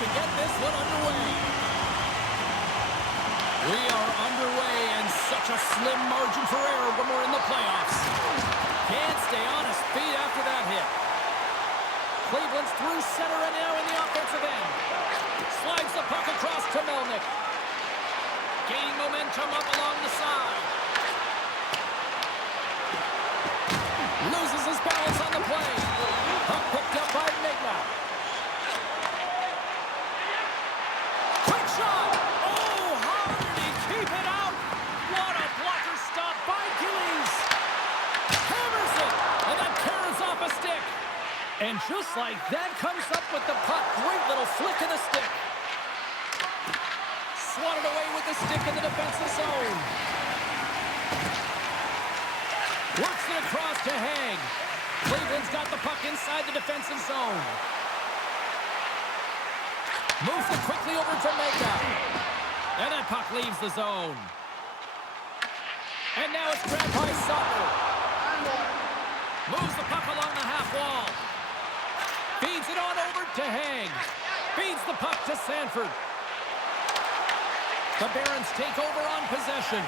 to get this one underway. We are underway, and such a slim margin for error when we're in the playoffs. Can't stay on his feet after that hit. Cleveland's through center and now in the offensive end. Slides the puck across to Melnick. Gaining momentum up along the side. Loses his balance on the play. Puck picked up by NAHA. Quick shot! Oh, how did he keep it out? What a blocker stop by Dries. Hammers it, and that tears off a stick. And just like that, comes up with the puck. Great little flick of the stick. Swatted away with the stick in the defensive zone. Works it across to Hag. Cleveland's got the puck inside the defensive zone. Moves it quickly over to NAHA. And that puck leaves the zone. And now it's grabbed by Sanford. Moves the puck along the half wall. Feeds it on over to Hag. Feeds the puck to Sanford. The Barons take over on possession.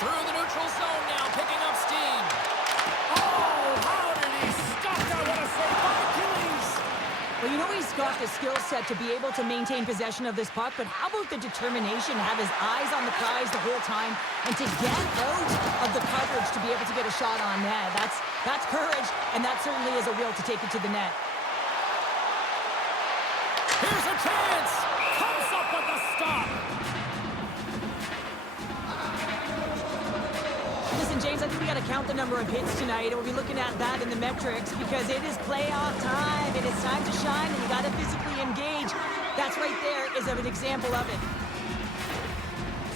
Through the neutral zone now, picking up steam. Oh, how did he stop that? What a save by Dries. Well, you know he's got the skill set to be able to maintain possession of this puck, but how about the determination to have his eyes on the prize the whole time and to get out of the coverage to be able to get a shot on net? That's courage, and that certainly is a will to take it to the net. Here's a chance. Comes up with the stop. Listen, James, I think we got to count the number of hits tonight, and we'll be looking at that in the metrics because it is playoff time, and it's time to shine, and you got to physically engage. That's right there is an example of it.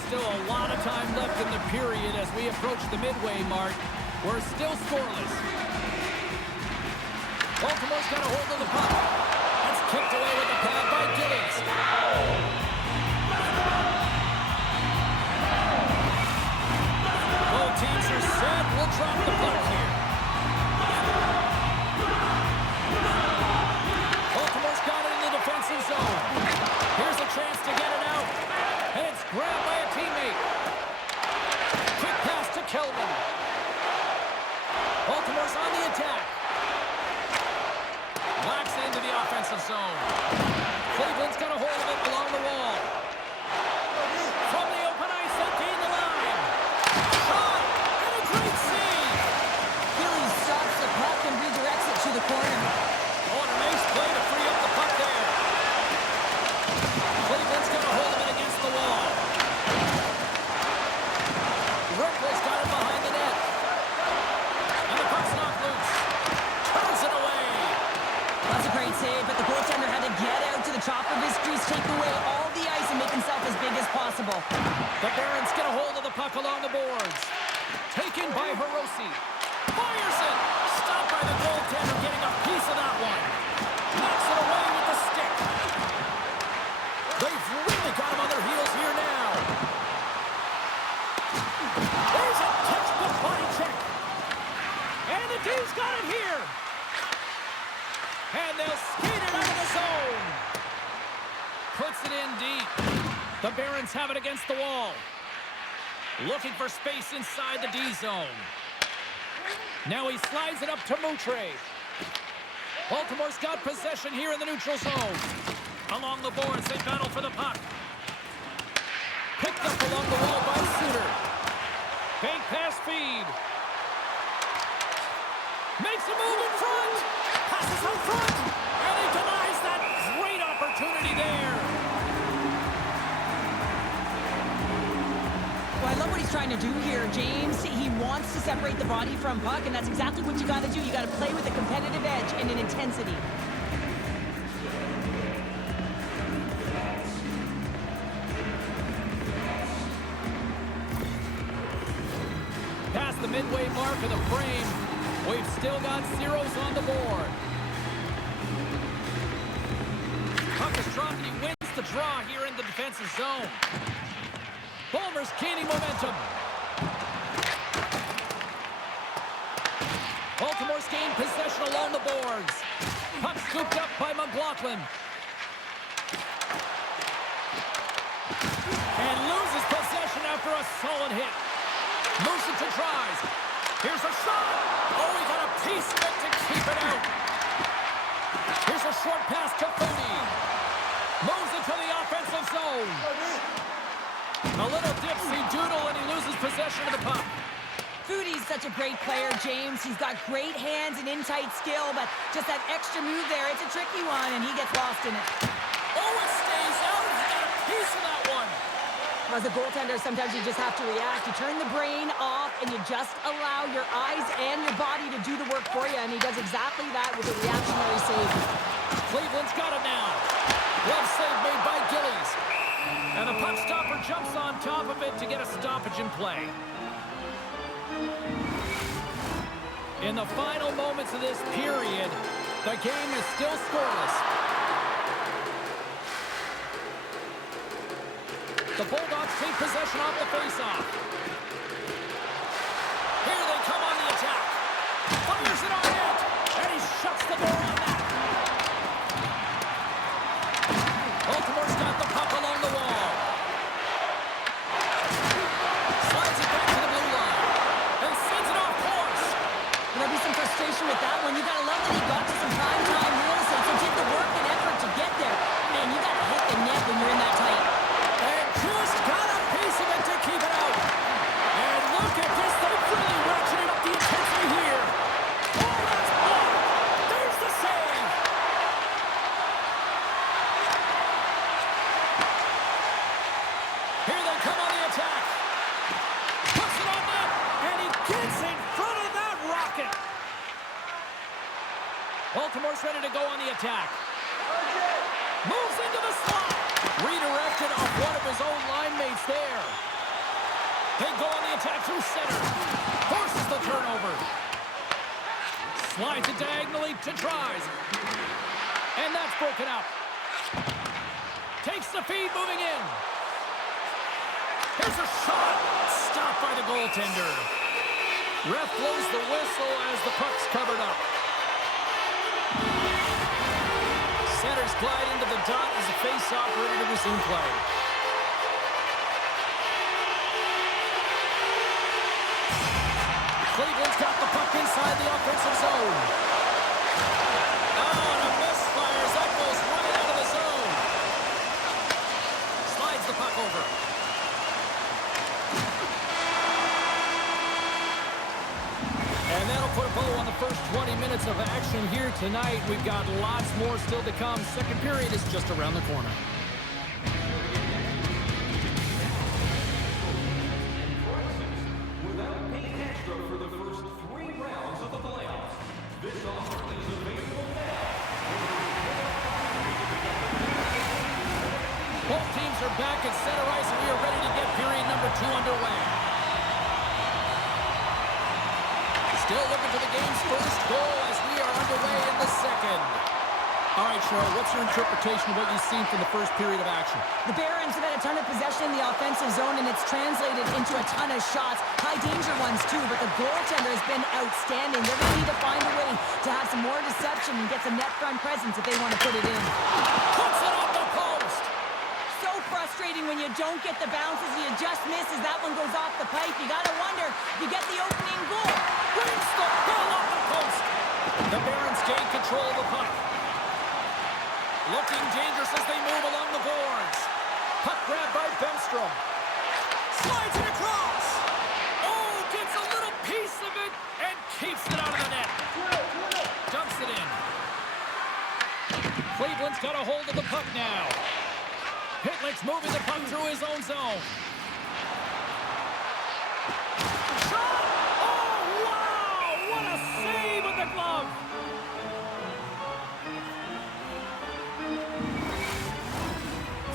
Still a lot of time left in the period as we approach the midway mark. We're still scoreless. Baltimore's got a hold of the puck. That's kicked away with the pad by Dries. Both teams are set. We'll drop the puck here. Baltimore's got it in the defensive zone. Here's a chance to get it out. And it's grabbed by a teammate. Quick pass to Kellman. Baltimore's on the attack. Blacks into the offensive zone. Cleveland's got a hold of it along the wall. From the open ice, they gain the line. Shot! And a great save! Philly stops the puck and redirects it to the corner. Oh, and a nice play to free up the puck there. Cleveland's got a hold of it against the wall. Rumpel's got it behind the net. And the puck's knocked loose. Turns it away. That's a great save, but the goaltender had to get out to the top of his crease, take away all the ice, and make himself as big as possible. The Barons get a hold of the puck along the boards. Taken by Hiroshi. Fires it. Stopped by the goaltender, getting a piece of that one. Knocks it away with the stick. They've really got him on their heels here now. There's a textbook body check. And the D's got it here. And they'll skate it out of the zone. Puts it in deep. The Barons have it against the wall. Looking for space inside the D zone. Now he slides it up to Moutre. Baltimore's got possession here in the neutral zone. Along the boards, they battle for the puck. Picked up along the wall by Suter. Bank pass feed. Makes a move in front. Passes up front. And he denies that great opportunity there. Well, I love what he's trying to do here, James. He wants to separate the body from puck, and that's exactly what you got to do. You got to play with a competitive edge and an intensity. Past the midway mark of the frame, we've still got zeros on the board. Puck is dropped and he wins the draw here in the defensive zone. Ballmer's gaining momentum. Baltimore's gained possession along the boards. Puck scooped up by McLaughlin. solid hit. Moves it to Dries. Here's a shot. Oh, he got a piece of it to keep it out. Here's a short pass to Rowney. Moves it to the offensive zone. A little dipsy doodle, and he loses possession of the puck. Foodie's such a great player, James. He's got great hands and in-tight skill, but just that extra move there, it's a tricky one, and he gets lost in it. Oh, it stays out. He got a piece of that one. As a goaltender, sometimes you just have to react. You turn the brain off, and you just allow your eyes and your body to do the work for you, and he does exactly that with a reactionary save. Cleveland's got it now. Glove save made by Gillies. And the puck stopper jumps on top of it to get a stoppage in play. In the final moments of this period, the game is still scoreless. The Bulldogs take possession off the faceoff. Here they come on the attack. Fires it on net, and he shuts the door on that. Baltimore's got the puck along the wall. Slides it back to the blue line. And sends it off course. There'll be some frustration with that one. You gotta love that he got to some prime-time real estate, so did the work and effort to get there. Man, you gotta hit the net when you're in that tight. And just got a piece of it to keep it out. And look at this. They've really ratcheted up the intensity here. Oh, that's blocked. There's the save. Here they come on the attack. Puts it on net, and he gets in front of that rocket. Baltimore's ready to go on the attack. Moves into the slot. Redirected off one of his own line mates there. They go on the attack through center. Forces the turnover. Slides it diagonally to Dries. And that's broken up. Takes the feed, moving in. Here's a shot. Stopped by the goaltender. Ref blows the whistle as the puck's covered up. Centers glide into the dot as the face-off ready to resume play. Cleveland's got the puck inside the offensive zone. Oh, and a misfire as that goes right out of the zone. Slides the puck over. And that'll put a bow on the first 20 minutes of action here tonight. We've got lots more still to come. Second period is just around the corner. Without paying extra for the first 3 rounds of the playoffs, this offer is available now. Both teams are back at center ice, and we are ready to get period number 2 underway. Still looking for the game's first goal as we are underway in the second. All right, Cheryl, what's your interpretation of what you've seen from the first period of action? The Barons have had a ton of possession in the offensive zone, and it's translated into a ton of shots. High-danger ones, too, but the goaltender has been outstanding. They're going to need to find a way to have some more deception and get some net front presence if they want to put it in. Puts it off the post. So frustrating when you don't get the bounces and you just miss as that one goes off the pipe. You got to wonder if you get the opening goal. Brings the ball off the post. The Barons gain control of the puck. Looking dangerous as they move along the boards. Puck grabbed by Bemstrom. Slides it across. Oh, gets a little piece of it and keeps it out of the net. Dumps it in. Cleveland's got a hold of the puck now. Pitlick's moving the puck through his own zone. Shot! Oh, wow! What a save with the glove!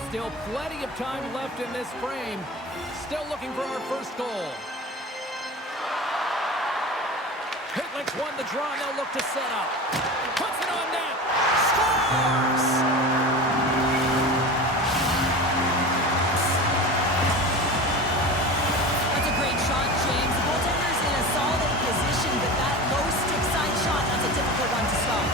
Still plenty of time left in this frame. Still looking for our first goal. Pitlick's won the draw, and they'll look to set up. Puts it on net. Scores! That's a great shot, James. The goaltender's in a solid position, but that low stick side shot, that's a difficult one to stop.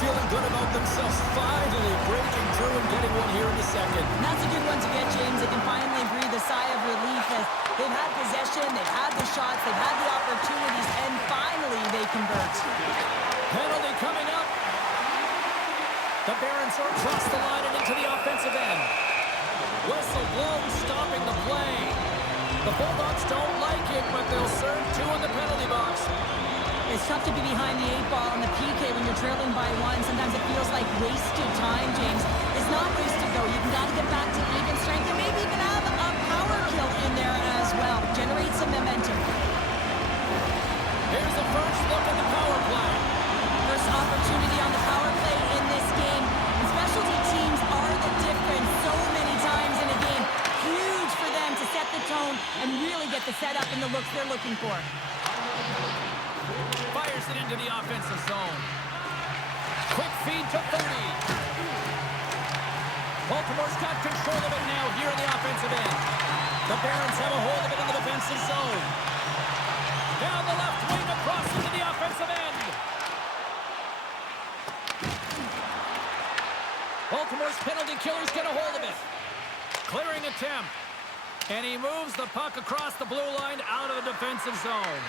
feeling good about themselves, finally breaking through and getting one here in the second. And that's a good one to get, James. They can finally breathe a sigh of relief as they've had possession, they've had the shots, they've had the opportunities, and finally they convert. Penalty coming up. The Barons are across the line and into the offensive end. Whistle blown, stopping the play. The Bulldogs don't like it, but they'll serve two in the penalty box. It's tough to be behind the 8-ball on the PK when you're trailing by one. Sometimes it feels like wasted time, James. It's not wasted, though. You got to get back to even strength and maybe even have a power kill in there as well. Generate some momentum. Here's the first look at the power play. First opportunity on the power play in this game. And specialty teams are the difference so many times in a game. Huge for them to set the tone and really get the setup and the looks they're looking for. Fires it into the offensive zone. Quick feed to 30. Baltimore's got control of it now here in the offensive end. The Barons have a hold of it in the defensive zone. Down the left wing across into the offensive end. Baltimore's penalty killers get a hold of it. Clearing attempt. And he moves the puck across the blue line out of the defensive zone.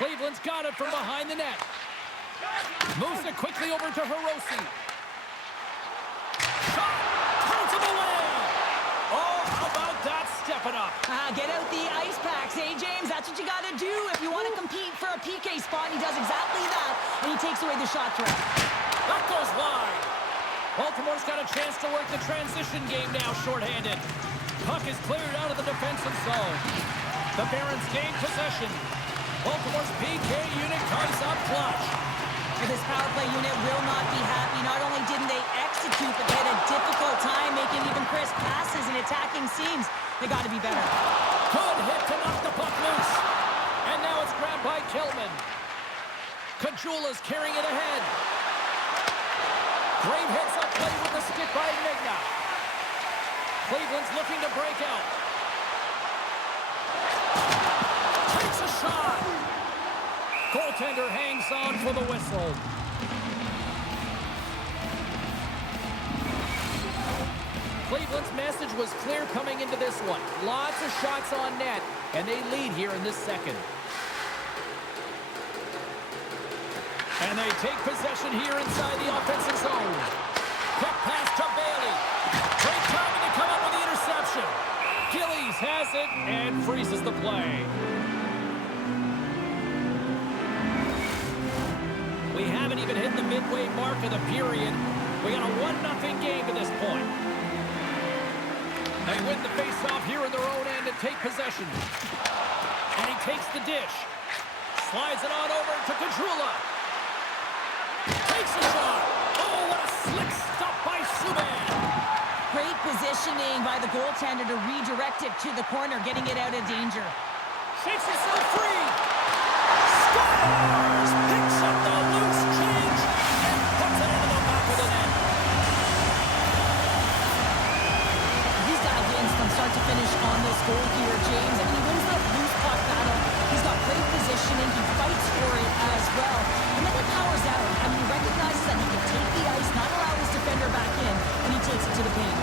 Cleveland's got it from behind the net. Moves it quickly over to Hirose. Shot! Counts him away! Oh, how about that stepping up? Get out the ice packs, hey, James? That's what you got to do if you want to compete for a PK spot. He does exactly that, and he takes away the shot threat. That goes wide. Baltimore's got a chance to work the transition game now, shorthanded. Puck is cleared out of the defensive zone. The Barons gain possession. Baltimore's PK unit comes up clutch. This power play unit will not be happy. Not only didn't they execute, but they had a difficult time making even crisp passes and attacking seams. They got to be better. Good hit to knock the puck loose. And now it's grabbed by Kellman. Caggiula's carrying it ahead. Great hits up play with the stick by Magna. Cleveland's looking to break out. Takes a shot. Goaltender hangs on for the whistle. Cleveland's message was clear coming into this one. Lots of shots on net, and they lead here in this second. And they take possession here inside the offensive zone. Quick pass to Bailey. Great timing to come up with the interception. Gillies has it and freezes the play. We haven't even hit the midway mark of the period. We got a 1-0 game to this point. They win the face-off here in their own end and take possession. And he takes the dish. Slides it on over to Caggiula. Takes a shot. Oh, what a slick stop by Subban. Great positioning by the goaltender to redirect it to the corner, getting it out of danger. Shakes himself free. Scores! Picks up the loose change and puts it into the back of the net. He's got wins from start to finish on this goal here, James. I mean, he wins the loose puck battle. He's got great positioning. He fights for it as well. And then he powers out. I mean, he recognizes that he can take the ice, not allow his defender back in, and he takes it to the paint.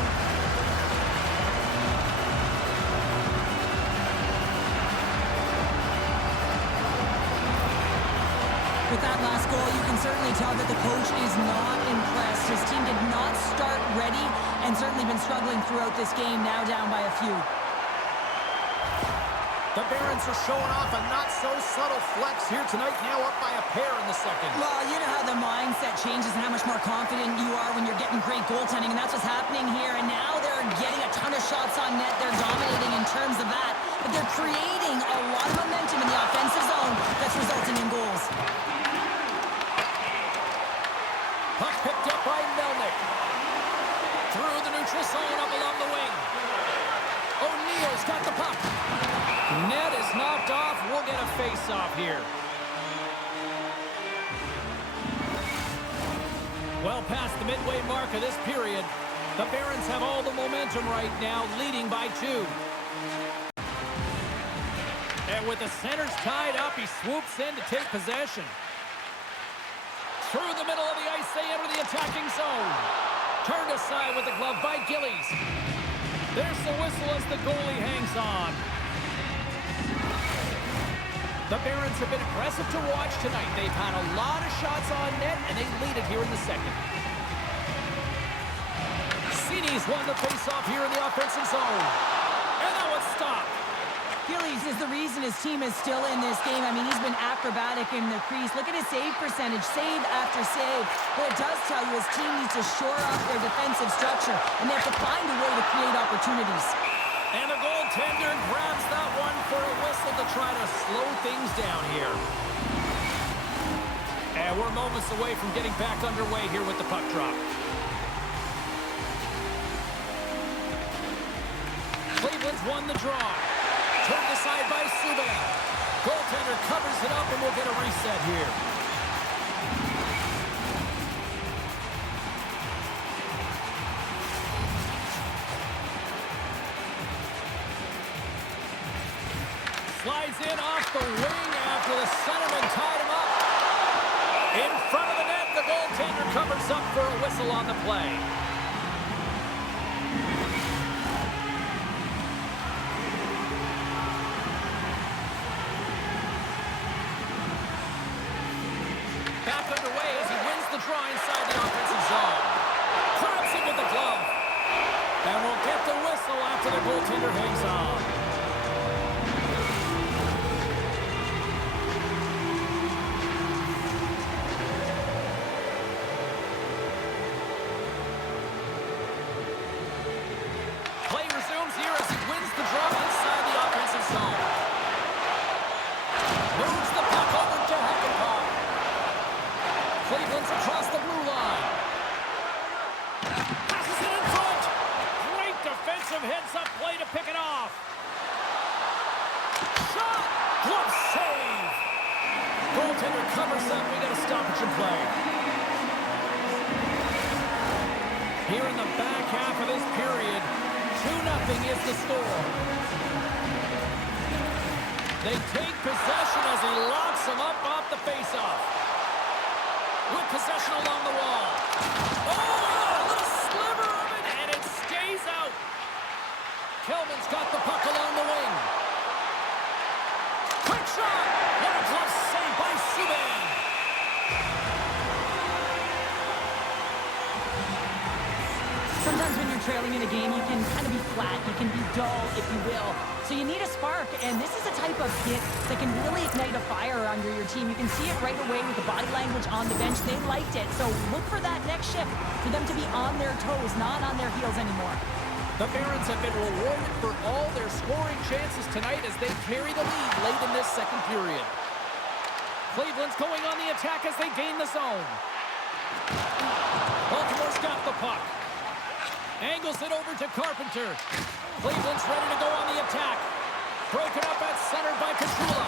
With that last goal, you can certainly tell that the coach is not impressed. His team did not start ready and certainly been struggling throughout this game, now down by a few. The Barons are showing off a not-so-subtle flex here tonight, now up by a pair in the second. Well, you know how the mindset changes and how much more confident you are when you're getting great goaltending, and that's what's happening here. And now they're getting a ton of shots on net. They're dominating in terms of that, but they're creating a lot of momentum in the offensive zone that's resulting in goals. Puck picked up by Melnick. Through the neutral zone up along the wing. O'Neill's got the puck. Net is knocked off. We'll get a face-off here. Well past the midway mark of this period, the Barons have all the momentum right now, leading by 2. And with the centers tied up, he swoops in to take possession. Through the middle of the ice they enter the attacking zone. Turned aside with the glove by Gillies. There's the whistle as the goalie hangs on. The Barons have been impressive to watch tonight. They've had a lot of shots on net, and they lead it here in the second. Cini's won the face-off here in the offensive zone. And that one's stopped. Gillies is the reason his team is still in this game. I mean, he's been acrobatic in the crease. Look at his save percentage, save after save. What it does tell you is team needs to shore up their defensive structure, and they have to find a way to create opportunities. And the goaltender grabs that one for a whistle to try to slow things down here. And we're moments away from getting back underway here with the puck drop. Cleveland's won the draw. Turned aside by Subban. Goaltender covers it up, and we'll get a reset here. Slides in off the wing after the centerman tied him up. In front of the net, the goaltender covers up for a whistle on the play. Back underway as he wins the draw inside the offensive zone. Grabs it with the glove. And we'll get the whistle after the goaltender hangs on. Play resumes here as he wins the draw inside the offensive zone. Moves the puck over to Hackenpah. Cleveland's across the blue line. Passes it in front. Great defensive heads-up play to pick it off. Shot. Glove save. Goaltender covers up. We got a stoppage in play. Here in the back half of this period, 2-0 is the score. They take possession as he locks him up off the faceoff. With possession along the wall. Oh, a little sliver of it, and it stays out. Kellman's got the puck along the wing. Quick shot. What a glove save by Subban. Sometimes when you're trailing in a game, you can kind of be flat, you can be dull, if you will. So you need a spark, and this is a type of hit that can really ignite a fire under your team. You can see it right away with the body language on the bench. They liked it, so look for that next shift, for them to be on their toes, not on their heels anymore. The Barons have been rewarded for all their scoring chances tonight as they carry the lead late in this second period. Cleveland's going on the attack as they gain the zone. Baltimore's got the puck. Angles it over to Carpenter. Cleveland's ready to go on the attack. Broken up at center by Caggiula.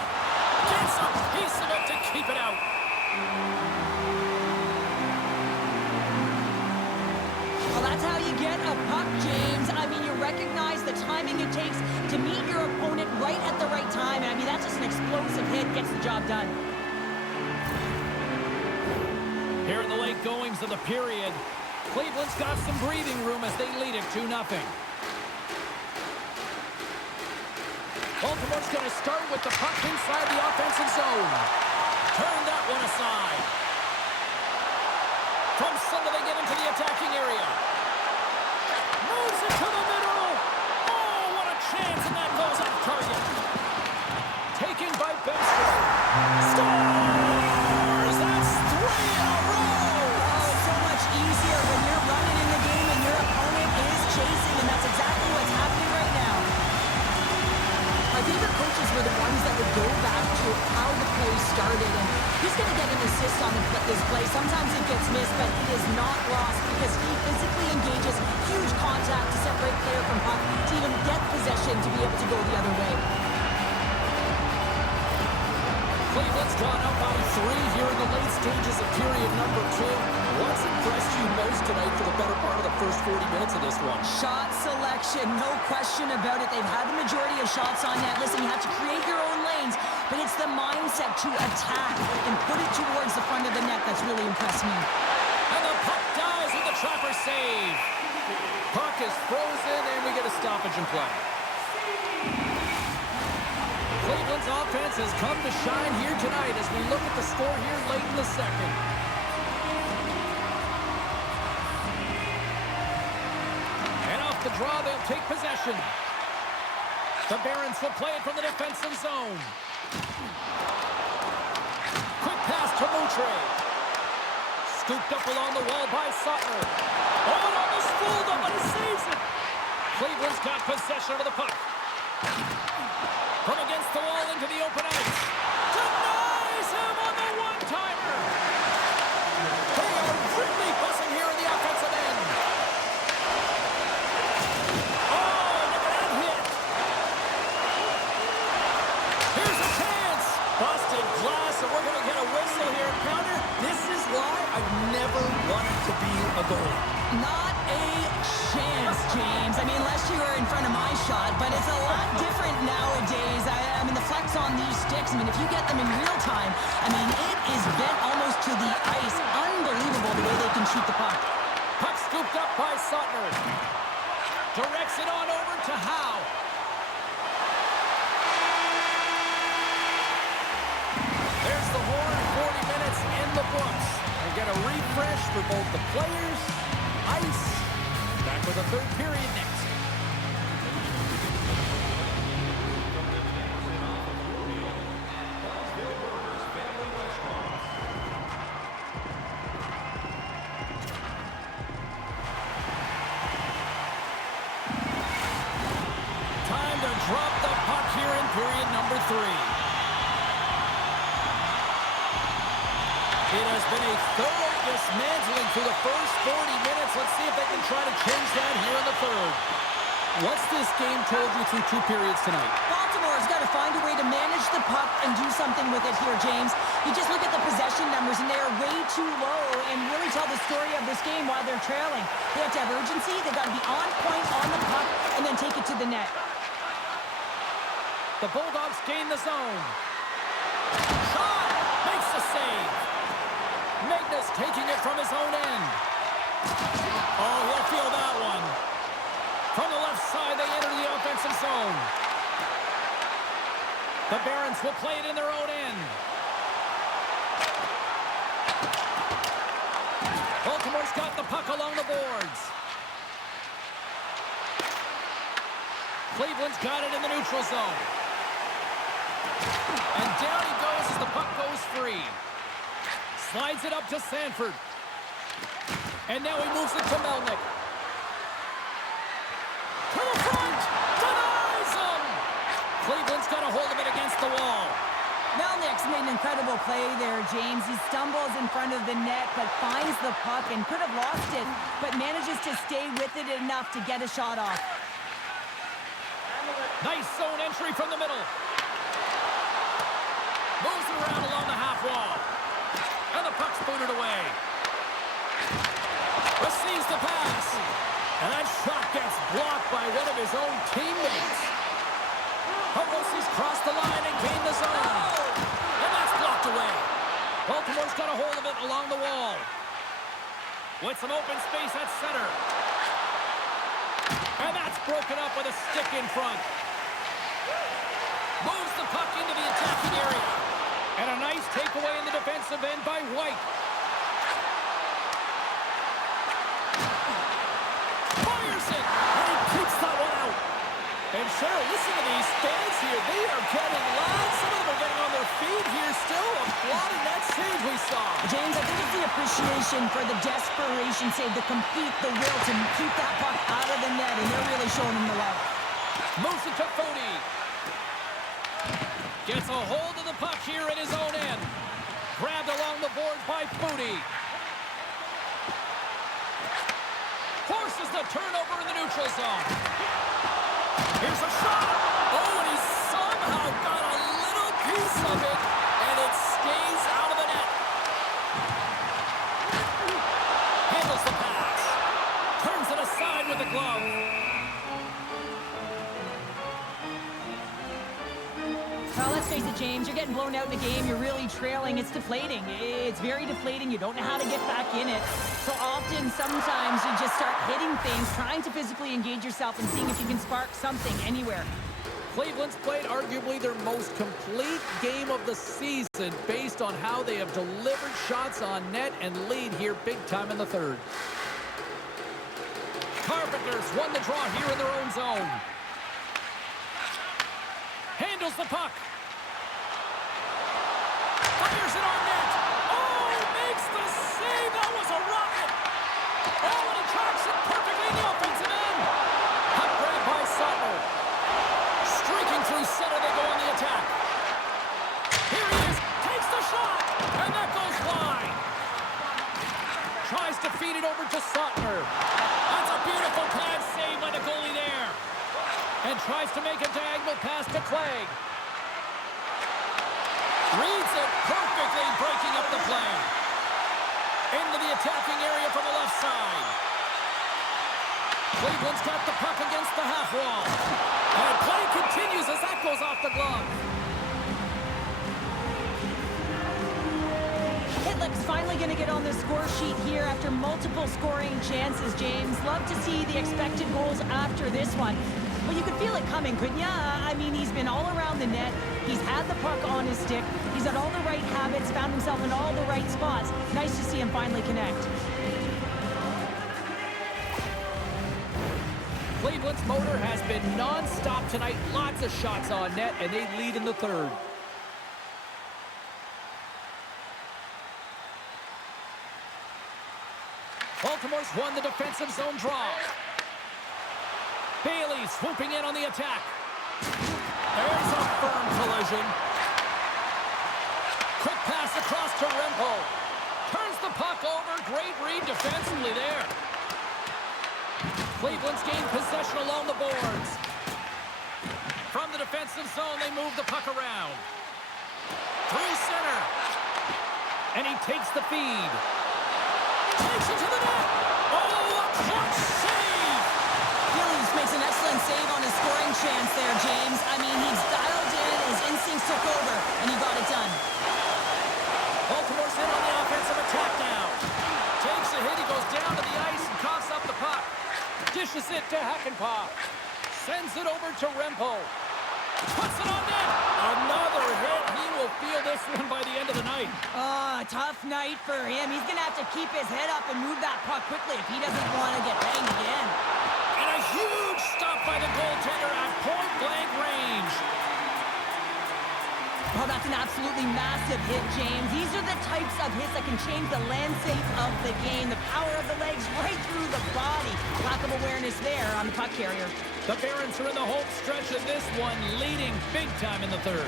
Gets a piece of it to keep it out. Well, that's how you get a puck, James. I mean, you recognize the timing it takes to meet your opponent right at the right time. I mean, that's just an explosive hit, gets the job done. Here in the late goings of the period, Cleveland's got some breathing room as they lead it 2-0. Baltimore's going to start with the puck inside the offensive zone. Turn that one aside. From center, they get into the attacking area. Moves it to the middle. Oh, what a chance, and that goes off target. Taken by Benson. Scores! That's 3 in a row! Oh, it's so much easier when you're running in the game and your opponent is chasing, and that's exactly what's happening right now. My favorite coaches were the ones that would go back to how the play started, and he's going to get an assist on this play. Sometimes it gets missed, but it is not lost because he physically engages huge contact to separate player from puck to even get possession to be able to go the other way. Cleveland's gone up by 3 here in the late stages of period number 2. What's impressed you most tonight for the better part of the first 40 minutes of this one? Shot selection, no question about it. They've had the majority of shots on net. Listen, you have to create your own lanes, but it's the mindset to attack and put it towards the front of the net that's really impressed me. And the Trapper save. Puck is frozen, and we get a stoppage in play. Cleveland's offense has come to shine here tonight as we look at the score here late in the second. And off the draw, they'll take possession. The Barons will play it from the defensive zone. Quick pass to Moutre. Scooped up along the wall by Sutter. Oh, and almost fooled him, but he saves it. Cleveland's got possession of the puck. From against the wall into the open ice. Denies him on the one-timer. They are really buzzing here in the offensive end. Oh, look at that hit. Here's a chance. Busted glass, and we're going to get a whistle here. Counter, this is why I've never wanted to be a goalie. Not a chance, James. I mean, unless you were in front of my shot, but it's a lot different nowadays. I mean, the flex on these sticks, I mean, if you get them in real time, I mean, it is bent almost to the ice. Unbelievable the way they can shoot the puck. Puck scooped up by Sutter. Directs it on over to Howe. There's the horn, 40 minutes in the books. We get a refresh for both the players, ice. Back with a third period next. Time to drop the puck here in period number 3. It has been a thorough dismantling through the first 40 minutes. Let's see if they can try to change that here in the third. What's this game told you through 2 periods tonight? Baltimore's got to find a way to manage the puck and do something with it here, James. You just look at the possession numbers, and they are way too low and really tell the story of this game while they're trailing. They have to have urgency. They've got to be on point on the puck and then take it to the net. The Bulldogs gain the zone. Shot! Makes the save. Magnus taking it from his own end. Oh, he'll feel that one. From the left side, they enter the offensive zone. The Barons will play it in their own end. Baltimore's got the puck along the boards. Cleveland's got it in the neutral zone. And down he goes as the puck goes free. Slides it up to Sanford. And now he moves it to Melnick. To the front! Denies him! Cleveland's got a hold of it against the wall. Melnick's made an incredible play there, James. He stumbles in front of the net, but finds the puck and could have lost it, but manages to stay with it enough to get a shot off. Nice zone entry from the middle. Moves it around along the half wall. And the puck's booted away. Receives the pass. And that shot gets blocked by one of his own teammates. Harosi's crossed the line and gained the zone. And that's blocked away. Baltimore's got a hold of it along the wall. With some open space at center. And that's broken up with a stick in front. Moves the puck into the attacking area. And a nice takeaway in the defensive end by White. Fires it! And he keeps that one out. And Cheryl, listen to these fans here. They are getting loud. Some of them are getting on their feet here still, applauding that save we saw. James, I think it's the appreciation for the desperation save, the compete, the will to keep that puck out of the net, and they're really showing him the love. Moves it to Fody. Gets a hold of the puck here in his own end. Grabbed along the board by Fody. Forces the turnover in the neutral zone. Here's a shot. Oh, and he somehow got a little piece of it, and it stays out of the net. Handles the pass. Turns it aside with the glove. Well, let's face it, James, you're getting blown out in a game, you're really trailing. It's deflating. It's very deflating. You don't know how to get back in it. So often, sometimes you just start hitting things, trying to physically engage yourself and seeing if you can spark something anywhere. Cleveland's played arguably their most complete game of the season based on how they have delivered shots on net and lead here big time in the third. Carpenter's won the draw here in their own zone. Handles the puck. Fires it on net. Oh, makes the save. That was a rocket. Oh, and he tracks it perfectly in the offensive end. Puck grabbed by Sutler. Streaking through center, they go on the attack. Here he is. Takes the shot. And that goes wide. Tries to feed it over to Sutler. That's a beautiful pad save by the goalie there. And tries to make a diagonal pass to Clegg. Reads it perfectly, breaking up the play. Into the attacking area from the left side. Cleveland's got the puck against the half wall. And play continues as that goes off the glove. Hitlick's finally going to get on the score sheet here after multiple scoring chances, James. Love to see the expected goals after this one. But you could feel it coming, couldn't ya? I mean, he's been all around the net. He's had the puck on his stick. He's had all the right habits, found himself in all the right spots. Nice to see him finally connect. Cleveland's motor has been non-stop tonight. Lots of shots on net, and they lead in the third. Baltimore's won the defensive zone draw. Bailey swooping in on the attack. There's a firm collision. Quick pass across to Rempel. Turns the puck over. Great read defensively there. Cleveland's gained possession along the boards. From the defensive zone, they move the puck around. Through center. And he takes the feed. Takes it to the net. Oh, a clutch save. Gillies makes an excellent save on his scoring chance there, James. I mean, he's dialed in, his instincts took over, and he got it done. Baltimore's in on the offensive attack now. Takes a hit, he goes down to the ice and coughs up the puck. Dishes it to Hakanpää. Sends it over to Rempel. Puts it on net. Another hit. He will feel this one by the end of the night. Oh, tough night for him. He's going to have to keep his head up and move that puck quickly if he doesn't want to get banged again. And a huge stop by the goaltender at point-blank range. Oh, that's an absolutely massive hit, James. These are the types of hits that can change the landscape of the game. The power of the legs right through the body. Lack of awareness there on the puck carrier. The Barons are in the home stretch of this one, leading big time in the third.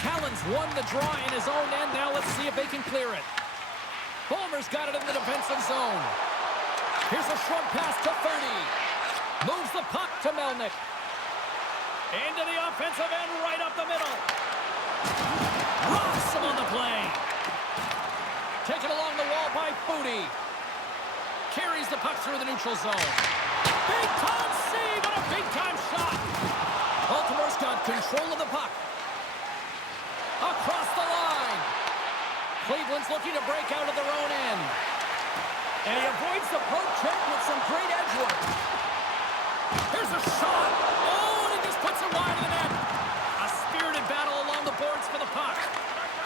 Callan's won the draw in his own end. Now let's see if they can clear it. Bulmer's got it in the defensive zone. Here's a short pass to Ferdy. Moves the puck to Melnick. Into the offensive end, right up the middle. Rocks him on the play. Taken along the wall by Foudy. Carries the puck through the neutral zone. Big-time save and a big-time shot. Baltimore's got control of the puck. Across the line. Cleveland's looking to break out of their own end. And he avoids the poke check with some great edge work. Here's a shot. Oh, and he just puts it wide of the net. A spirited battle along the boards for the puck.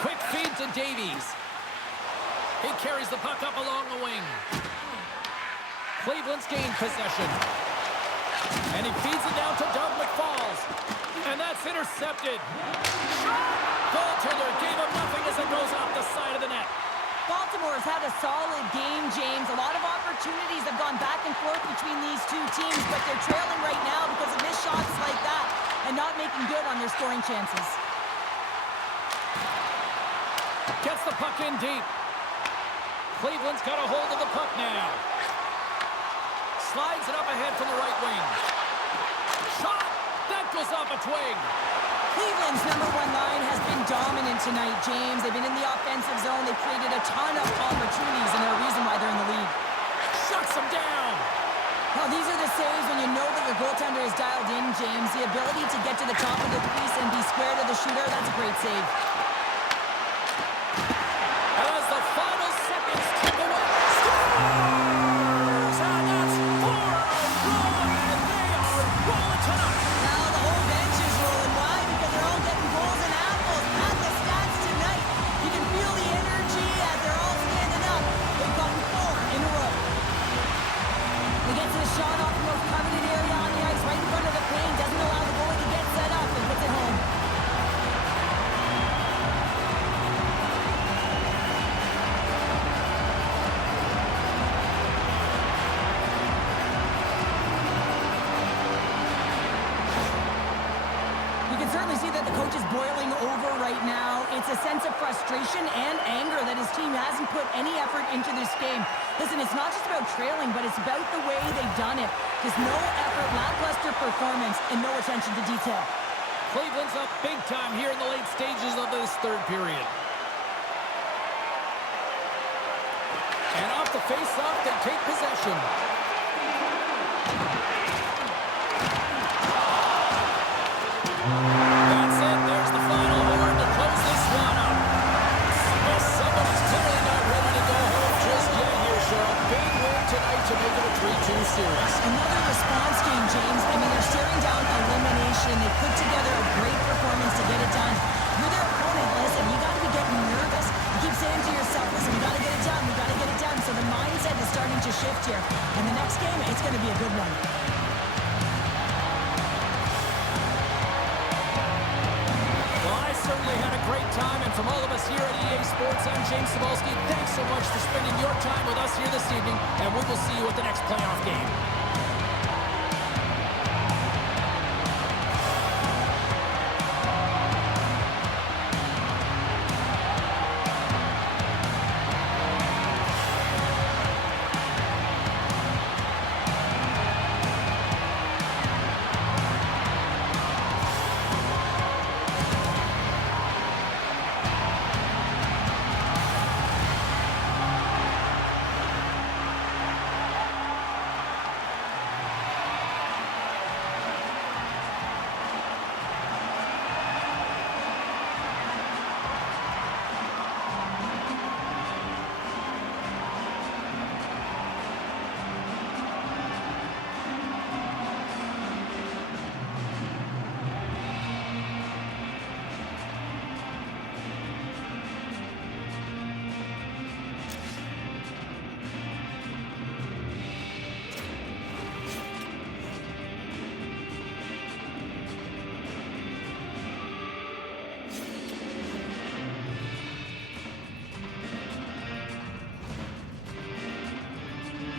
Quick feed to Davies. He carries the puck up along the wing. Cleveland's gained possession. And he feeds it down to Doug McFalls. And that's intercepted. Goaltender gave him nothing as it goes off the side of the net. Baltimore's had a solid game, James. A lot of opportunities have gone back and forth between these two teams, but they're trailing right now because of missed shots like that and not making good on their scoring chances. Gets the puck in deep. Cleveland's got a hold of the puck now. Slides it up ahead from the right wing. Shot! That goes off a twig. Cleveland's number one line has been dominant tonight, James. They've been in the offensive zone. They've created a ton of opportunities, and they're a reason why they're in the lead. Shuts them down. Well, these are the saves when you know that your goaltender is dialed in, James. The ability to get to the top of the crease and be square to the shooter, that's a great save. As the final seconds tick away, scores! And that's 4-0, and they are rolling tonight. Now the whole bench is rolling. Why? Because they're all getting goals and apples. At the stats tonight, you can feel the energy as they're all standing up. They've gotten 4 in a row. He gets his shot off the most coveted area on the ice, right in front of the paint. Doesn't allow the goalie to get set up and puts it home. You can certainly see that the coach is boiling over right now. It's a sense of frustration and anger that his team hasn't put any effort into this game. Listen, it's not just about trailing, but it's about the way they've done it. Just no effort, lackluster performance, and no attention to detail. Cleveland's up big time here in the late stages of this third period. And off the face-off, they take possession. That's it. There's the final horn to close this one up. Well, somebody's clearly not ready to go home just yet here, Cheryl. Big win tonight to make it a 3-2 series. Another response game, James. I mean, they're staring down elimination. They put together a great performance to get it done. You're their opponent. Listen, you got to be getting nervous. You keep saying to yourself, listen, we got to get it done. We got to get it done. So the mindset is starting to shift here. And the next game, it's going to be a good one. Certainly had a great time, and from all of us here at EA Sports, I'm James Cebulski. Thanks so much for spending your time with us here this evening, and we will see you at the next playoff game.